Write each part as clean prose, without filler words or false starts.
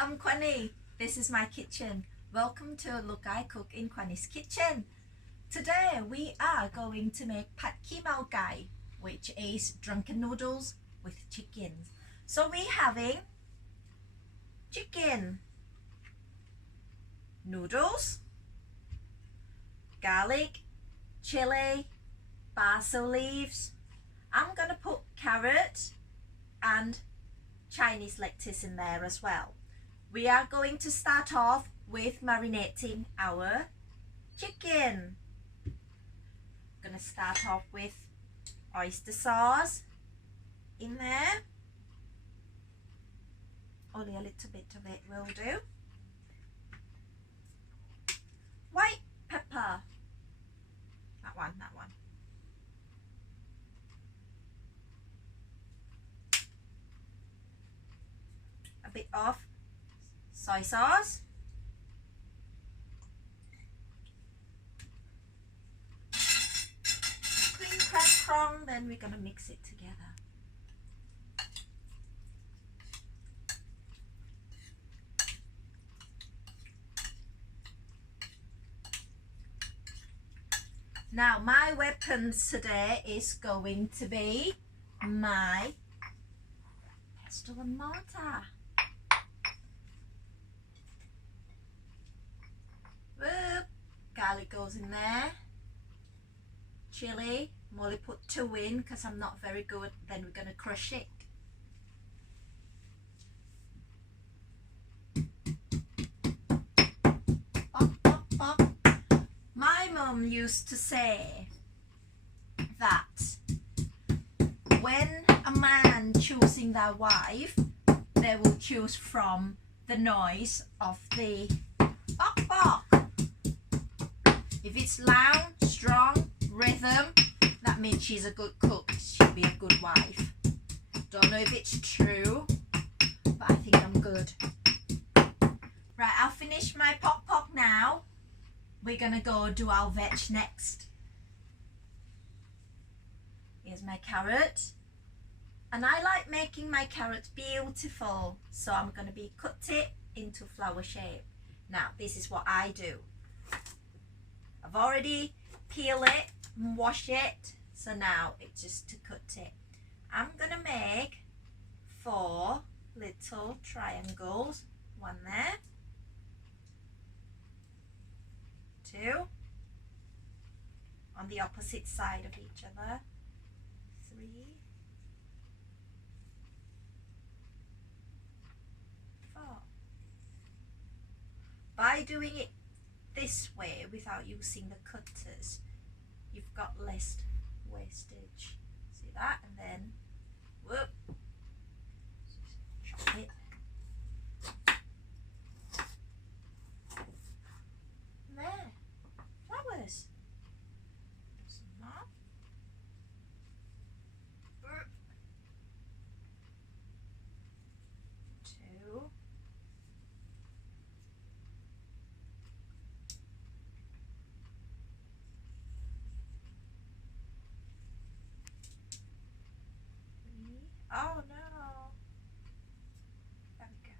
I'm Kwanni. This is my kitchen. Welcome to Look I Cook in KwanniE's kitchen. Today we are going to make pad ki mao gai, which is drunken noodles with chicken. So we're having chicken, noodles, garlic, chili, basil leaves. I'm gonna put carrot and Chinese lettuce in there as well. We are going to start off with marinating our chicken. I'm gonna start off with oyster sauce in there. Only a little bit of it will do. White pepper. That one. A bit of soy sauce. Cream crack, then we're gonna mix it together. Now my weapons today is going to be my pestle and mortar. Whoop. Garlic goes in there. Chili, I'm only put 2 in because I'm not very good. Then we're going to crush it. Bop, bop, bop. My mum used to say that when a man choosing their wife, they will choose from the noise of the bok bok. If it's loud, strong, rhythm, that means she's a good cook. She'll be a good wife. Don't know if it's true, but I think I'm good. Right, I'll finish my pok pok now. We're gonna go do our veg next. Here's my carrot. And I like making my carrots beautiful, so I'm gonna cut it into flower shape. Now, this is what I do. I've already peeled it and washed it, so now it's just to cut it. I'm gonna make 4 little triangles. 1 there, 2 on the opposite side of each other, 3, 4. By doing it this way without using the cutters, you've got less wastage. See that? And then whoop, chop it. And there, flowers. Some more. Whoop. 2. Oh no. There we go.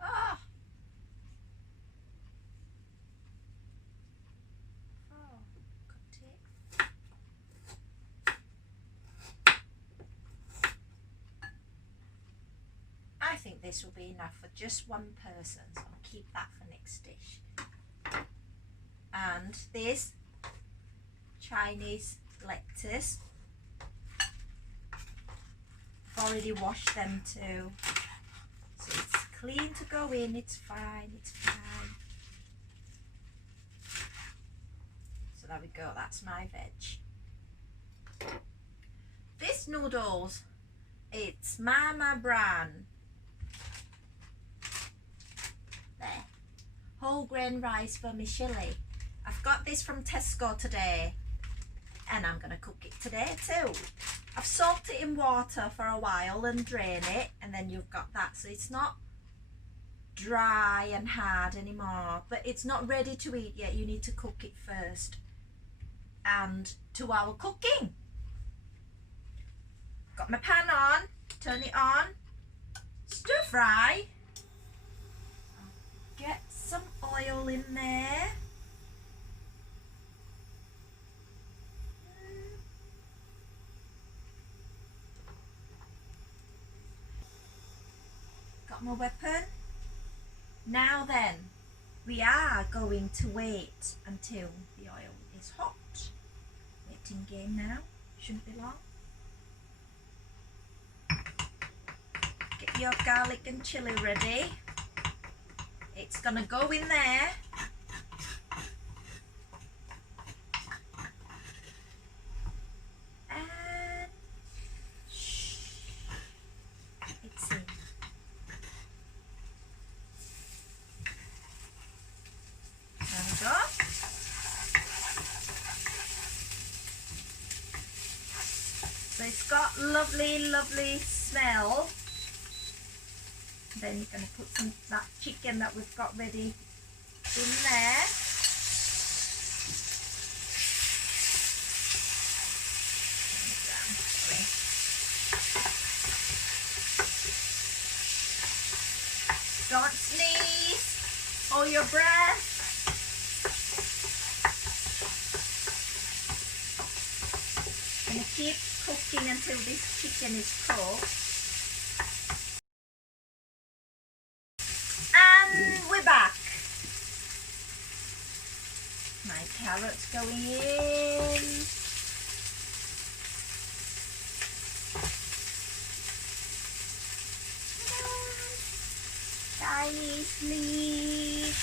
Ah! Oh, cut it. I think this will be enough for just 1 person, so I'll keep that for next dish. And this Chinese lettuce. Already washed them too, so it's clean to go in. It's fine. So there we go, that's my veg. This noodles, it's Mama brand. There, whole grain rice vermicelli. I've got this from Tesco today, and I'm gonna cook it today too. I've soaked it in water for a while and drain it, and then you've got that, so it's not dry and hard anymore, but it's not ready to eat yet. You need to cook it first. And to our cooking, got my pan on, turn it on, stir fry. Get some oil in there. Got my weapon. Now then, we are going to wait until the oil is hot. Waiting game now, shouldn't be long. Get your garlic and chilli ready. It's gonna go in there. And it's in. There we go. So it's got lovely smell. Then you're going to put that chicken that we've got ready in there. Don't sneeze, hold your breath. Gonna keep cooking until this chicken is cooked. And we're back. My carrots going in. Chinese leaf.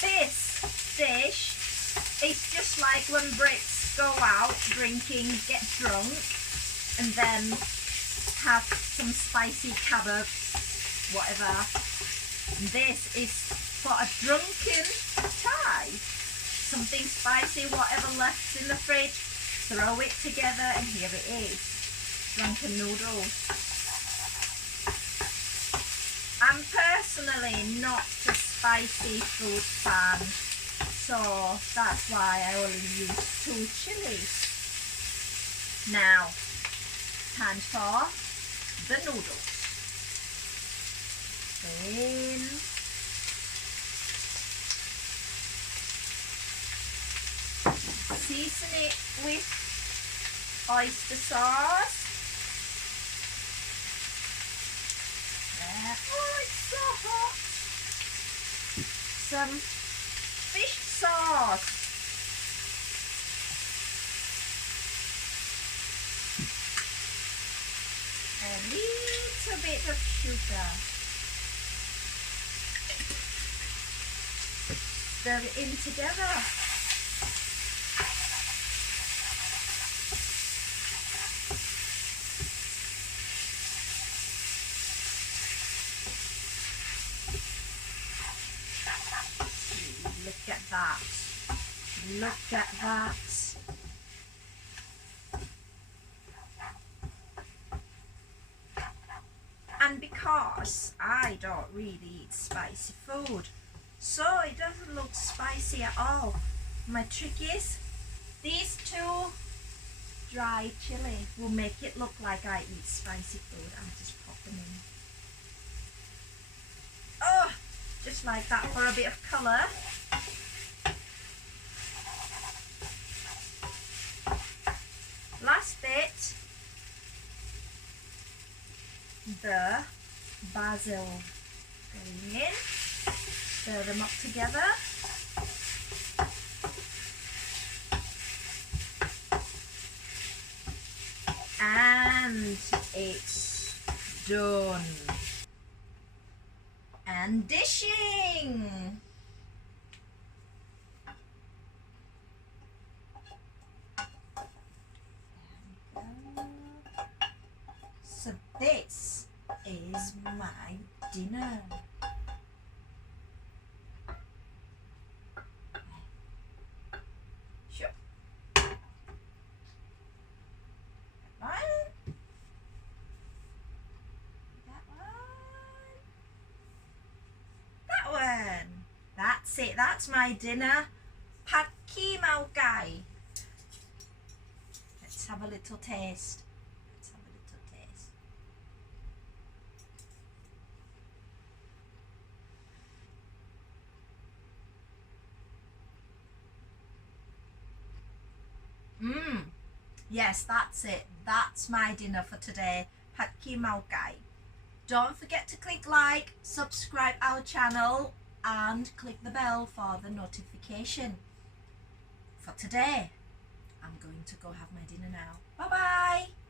This dish is just like when Brits go out drinking, get drunk, and then have some spicy kebabs, whatever. This is for a drunken Thai. Something spicy, whatever left in the fridge, throw it together and here it is. Drunken noodles. I'm personally not a spicy food fan, so that's why I only use 2 chilies. Now, time for the noodles. In. Season it with oyster sauce. There. Oh, it's so hot. Some fish sauce. A little bit of sugar. Stir it in together. Look at that. Look at that. And because I don't really eat spicy food, so it doesn't look spicy at all. My trick is these 2 dry chili will make it look like I eat spicy food. I'll just pop them in. Oh, just like that for a bit of colour. Last bit, the basil going in. Stir them up together. And it's done. And dishing. So this is my dinner. Sure. That one. That's it. That's my dinner. Pad Ki Mao Gai. Let's have a little taste. Let's have a little taste. Yes, that's it. That's my dinner for today. Pad Ki Mao Gai. Don't forget to click like, subscribe our channel and click the bell for the notification. For today, I'm going to go have my dinner now. Bye bye.